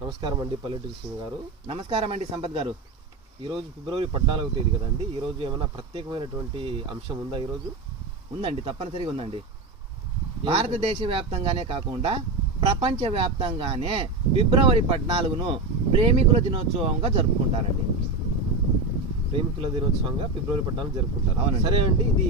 నమస్కారం అండి పల్లెటూరు సింగ్ గారు. నమస్కారం అండి సంపత్ గారు. ఈరోజు ఫిబ్రవరి 14వ తేదీ కదండి. ఈరోజు ఏమైనా ప్రత్యేకమైనటువంటి అంశం ఉందా? ఈరోజు ఉందండి, తప్పనిసరిగా ఉందండి. భారతదేశ వ్యాప్తంగానే కాకుండా ప్రపంచ వ్యాప్తంగానే ఫిబ్రవరి 14ను ప్రేమికుల దినోత్సవంగా జరుపుకుంటారండి. ప్రేమికుల దినోత్సవంగా ఫిబ్రవరి 14 జరుపుకుంటారు. అవునండి. సరే అండి, ఇది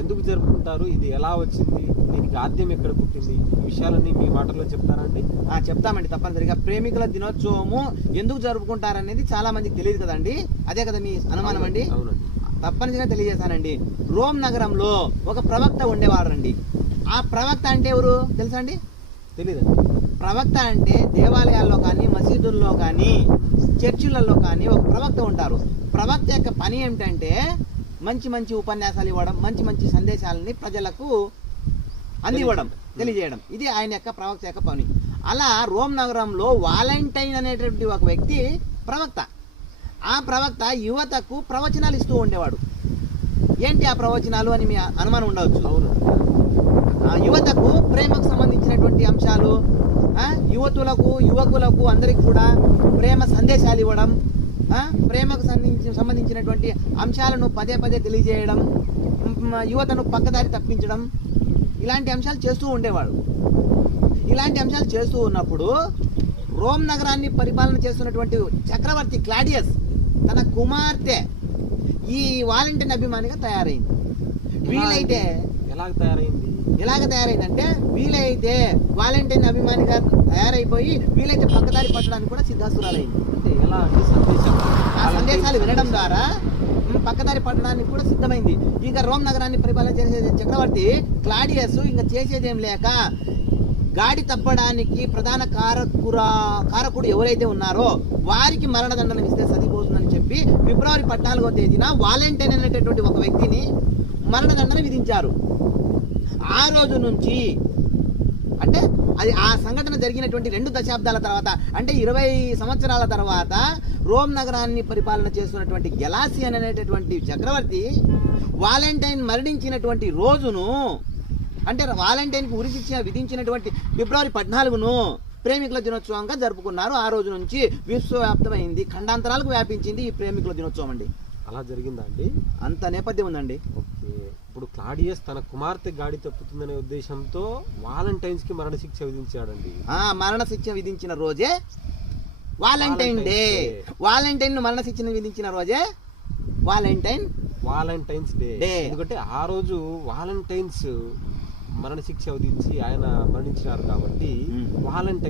ఎందుకు జరుపుకుంటారు, ఇది ఎలా వచ్చింది, దీనికి ఆద్యం ఎక్కడ పుట్టింది, ఈ విషయాలన్నీ మీ మాటల్లో చెప్తారా అండి? చెప్తామండి తప్పనిసరిగా. ప్రేమికుల దినోత్సవము ఎందుకు జరుపుకుంటారనేది చాలా మందికి తెలియదు కదండి. అదే కదా మీ అనుమానం అండి? అవునండి. తప్పనిసరిగా తెలియజేశానండి. రోమ్ నగరంలో ఒక ప్రవక్త ఉండేవారండి. ఆ ప్రవక్త అంటే ఎవరు తెలుసా అండి? తెలీదండి. ప్రవక్త అంటే దేవాలయాల్లో కానీ, మసీదుల్లో కానీ, చర్చిలలో కానీ ఒక ప్రవక్త ఉంటారు. ప్రవక్త యొక్క పని ఏమిటంటే మంచి మంచి ఉపన్యాసాలు ఇవ్వడం, మంచి మంచి సందేశాలని ప్రజలకు అందివ్వడం, తెలియజేయడం. ఇది ఆయన యొక్క ప్రవక్త యొక్క పని. అలా రోమ్ నగరంలో వాలంటైన్ అనేటువంటి ఒక వ్యక్తి ప్రవక్త. ఆ ప్రవక్త యువతకు ప్రవచనాలు ఇస్తూ ఉండేవాడు. ఏంటి ఆ ప్రవచనాలు అని మీ అనుమానం ఉండవచ్చు. అవును. యువతకు ప్రేమకు సంబంధించినటువంటి అంశాలు, యువతులకు యువకులకు అందరికి కూడా ప్రేమ సందేశాలు ఇవ్వడం, ప్రేమకు సంబంధించినటువంటి అంశాలను పదే పదే తెలియజేయడం, యువతను పక్కదారి తప్పించడం, ఇలాంటి అంశాలు చేస్తూ ఉండేవాడు. ఇలాంటి అంశాలు చేస్తూ ఉన్నప్పుడు రోమ్ నగరాన్ని పరిపాలన చేస్తున్నటువంటి చక్రవర్తి క్లాడియస్ తన కుమార్తె ఈ వాలంటైన్ అభిమానిగా తయారైంది. వీలైతే ఎలాగ తయారైందంటే వీలైతే వాలంటైన్ అభిమానిగా తయారైపోయి వీలైతే పక్కదారి పట్టడానికి కూడా సిద్ధాస్తురాలైంది. అంటే ఎలా అంటే ఆ సందేశాలు వినడం ద్వారా పక్కదారి పట్టడానికి కూడా సిద్ధమైంది. ఇక రోమ్ నగరాన్ని పరిపాలన చేసే చక్రవర్తి క్లాడియస్ ఇంకా చేసేదేం లేక గాడి తప్పడానికి ప్రధాన కారకుడు ఎవరైతే ఉన్నారో వారికి మరణదండనం ఇస్తే సరిపోతుందని చెప్పి ఫిబ్రవరి 14వ తేదీన వాలంటైన్ అనేటటువంటి ఒక వ్యక్తిని మరణదండన విధించారు. ఆ రోజు నుంచి అంటే అది ఆ సంఘటన జరిగినటువంటి 2 దశాబ్దాల తర్వాత, అంటే 20 సంవత్సరాల తర్వాత రోమ్ నగరాన్ని పరిపాలన చేస్తున్నటువంటి గెలాసియన్ అనేటటువంటి చక్రవర్తి వాలంటైన్ మరణించినటువంటి రోజును, అంటే వాలంటైన్కి ఉరిశిక్ష విధించినటువంటి ఫిబ్రవరి 14ను ప్రేమికుల దినోత్సవంగా జరుపుకున్నారు. ఆ రోజు నుంచి విశ్వవ్యాప్తమైంది, ఖండాంతరాలకు వ్యాపించింది ఈ ప్రేమికుల దినోత్సవం అండి. అలా జరిగిందా అండి? అంత నేపథ్యం ఉందండి. ఓకే. ఇప్పుడు క్లాడియస్ తన కుమార్తె గాడి తప్పుతుందనే ఉద్దేశంతో వాలంటైన్స్ కి మరణశిక్ష విధించాడండి. మరణశిక్ష విధించిన రోజే వాలంటైన్ డే. వాలంటైన్ మరణశిక్ష విధించిన రోజే వాలంటైన్స్ డే. ఎందుకంటే ఆ రోజు వాలంటైన్స్ మరణశిక్ష విధించి ఆయన మరణించినారు కాబట్టి వాలంటైన్